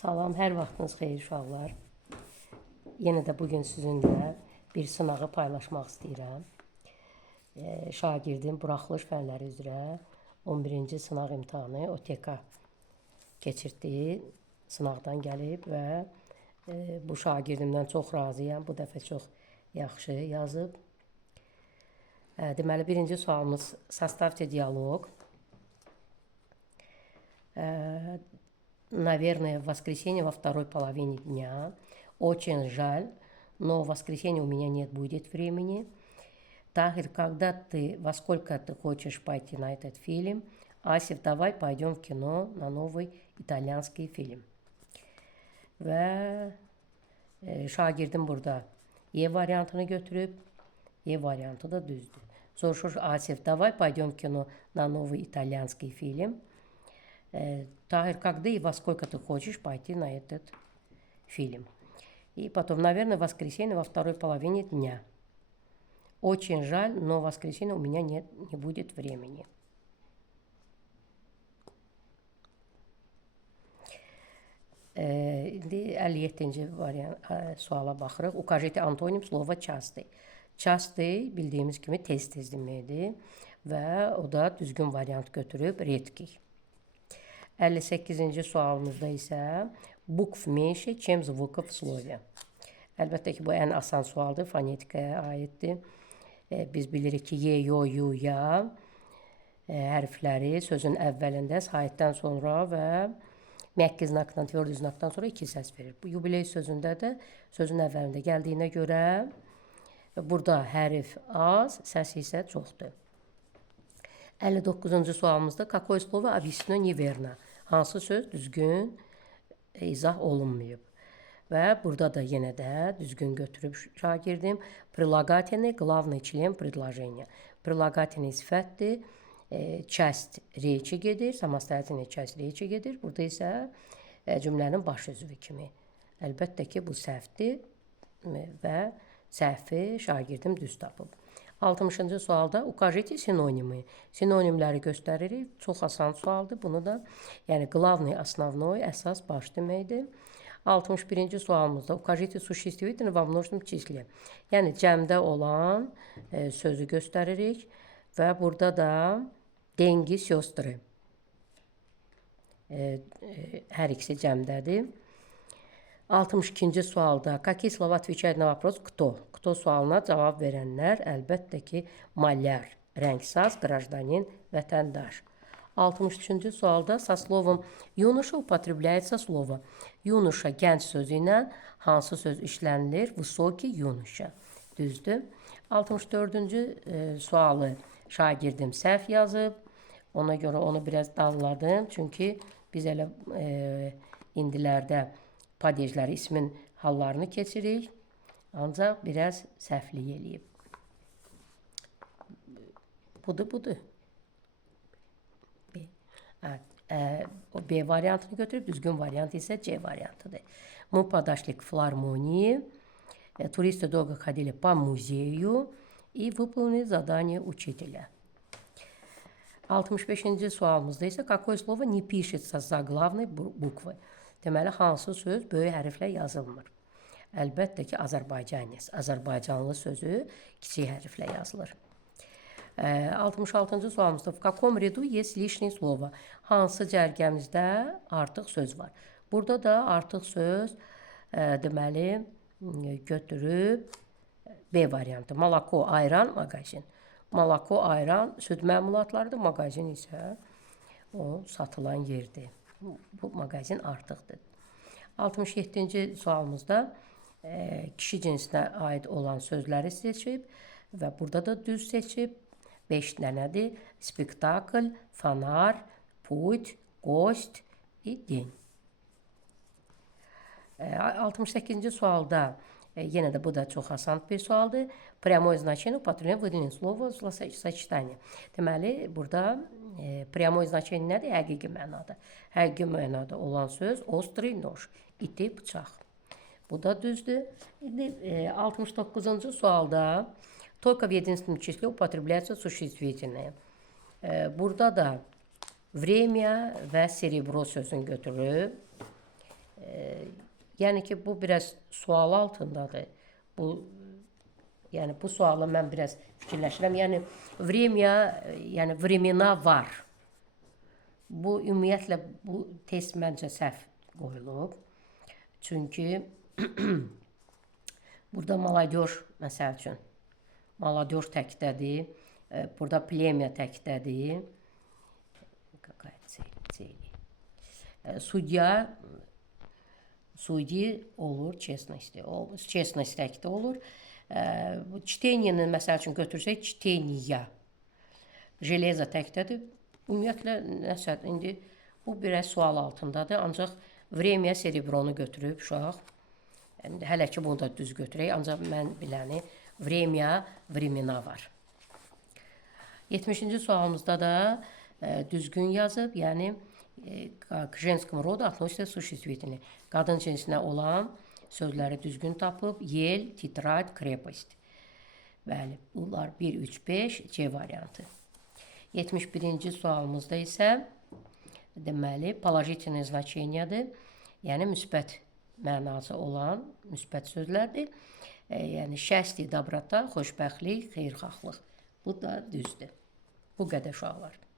Salam, hər vaxtınız xeyir uşaqlar. Yenə də bugün sizinlə bir sınağı paylaşmaq istəyirəm. Şagirdim buraxılış fənləri üzrə 11-ci sınaq imtahanı OTK keçirdi. Sınaqdan gəlib və bu şagirdimdən çox razıyam. Bu dəfə çox yaxşı yazıb. Deməli, birinci sualımız составьте диалог. Наверное, в воскресенье во второй половине дня. Очень жаль, но в воскресенье у меня нет будет времени. Тахир, во сколько ты хочешь пойти на этот фильм? Асif, давай пойдем в кино на новый итальянский film. Və şagirdim burada E variantını götürüb, E variantı da düzdür. Soruşur Asif, давай пойдем в кино на новый итальянский film. Тахир, когда и во сколько ты хочешь пойти на этот фильм? И потом, наверное, в воскресенье во второй половине дня. Очень жаль, но в воскресенье у меня не будет времени. İndi 57-ci suala baxırıq. Ukажите antonim slova частый. Частый bildiyimiz kimi tez-tez deməkdir və o da düzgün variant götürüb redkih. 58-ci sualımızda isə bukv menьше, чем звуков в слове. Əlbəttə ki, bu ən asan sualdır, fonetikaya aiddir. Biz bilirik ki, ye, yo, yu, ya hərfləri sözün əvvəlində, sahiddən sonra və məhkki znakdan, tverdi znakdan sonra iki səs verir. Bu yubiley sözündə də sözün əvvəlində gəldiyinə görə burada hərf az, səs isə çoxdur. 59-cu sualımızda какое слово объяснено неверно? Hansı söz düzgün izah olunmayıb? Və burada da yenə də düzgün götürüb şagirdim. Прилагательный, главный член предложения. Прилагательный sifətdir. Часть reyçi gedir, samostoятельная часть reyçi gedir. Burada isə cümlənin baş üzvü kimi. Əlbəttə ki, bu səhvdir və səhvi şagirdim düz tapıb. 60-cı sualda ukажите sinonimi. Sinonimləri göstəririk. Çox asan sualdır. Bunu da, yəni главный, основной, əsas, baş deməkdir. 61-ci sualımızda ukажите существительное во множественном числе. Yəni cəmdə olan sözü göstəririk və burada da dengi сестры. Hər ikisi cəmdədir. 62-ci sualda какие слова отвечают на вопрос кто? Кто sualına cavab verənlər əlbəttə ki, malyar, rəngsaz, qражданин, vətəndaş. 63-cü sualda со словом юноша употребляется слово. Юноша gənc sözü ilə hansı söz işlənilir? Высокий юноша. Düzdür. 64-cü sualı şagirdim səhv yazıb. Ona görə onu biraz dalladım. Çünki biz elə indilərdə padejləri, ismin hallarını keçirik. Ancaq biraz səhvlik eləyib. Budur. O B variantını götürüb, düzgün variant isə C variantıdır. Мы подошли к филармонии. Туристы долго ходили по музею и выполнили задание учителя. 65-ci sualımızda isə какое слово не пишется заглавной буквы? Deməli, hansı söz böyük hərflə yazılmır? Əlbəttə ki, Azərbaycanlı sözü kiçik hərflə yazılır. 66-cı sualımızda в каком ряду есть лишнее слово? Hansı cərgəmizdə artıq söz var? Burada da artıq söz deməli götürüb B variantı. Malako, ayran, mağazin. Malako, ayran, süd məmulatlarıdır. Mağazin isə o satılan yerdir. Bu mağazin artıqdır. 67-ci sualımızda kişi cinsinə aid olan sözləri seçib və burada da düz seçib 5 dənədir. Spektakl, fanar, put, gost, dень. 68-ci sualda yenə də bu da çox asan bir sualdır. Прямое значение употребление выделенного слова словосочетания. Deməli, burada прямое значение nədir? Həqiqi mənada. Həqiqi mənada olan söz острый нож, iti, bıçaq. Bu da düzdür. 69-cu sualda только в единственном числе употребляется существительное. Burada da время və серебро sözünü götürüb Yəni ki, bu biraz sual altındadır. Yəni bu suala mən biraz fikirləşirəm. Yəni время, yəni времена var. Bu ümumiyyətlə bu test məncə səhv qoyulub. Çünki burada молодежь məsəl üçün молодежь təkdədir. Burada plemiya təkdədir. Судья, судьи olur, честности olur, честность təkdə olur. Çteniyanı məsəl üçün götürsək, çteniya. Железо təkdədir. Ümumiyyətlə nəsə indi bu biraz sual altındadır. Ancaq время serebronu götürüb uşaq. Hələ ki bunu da düz götürək. Ancaq mən biləni время, времена var. 70-ci sualımızda da düzgün yazıb, yəni к женскому роду относится существительные. Qadın cinsinə olan sözləri düzgün tapıb. Yel, titrat, крепость. Bəli, bunlar 1, 3, 5 C variantı. 71-ci sualımızda isə deməli положительное значениyadır. Yəni müsbət mənası olan müsbət sözlərdir. Yəni şəsti, доброта, xoşbəxtlik, xeyirxahlıq. Bu da düzdür. Bu qədər uşaqlar.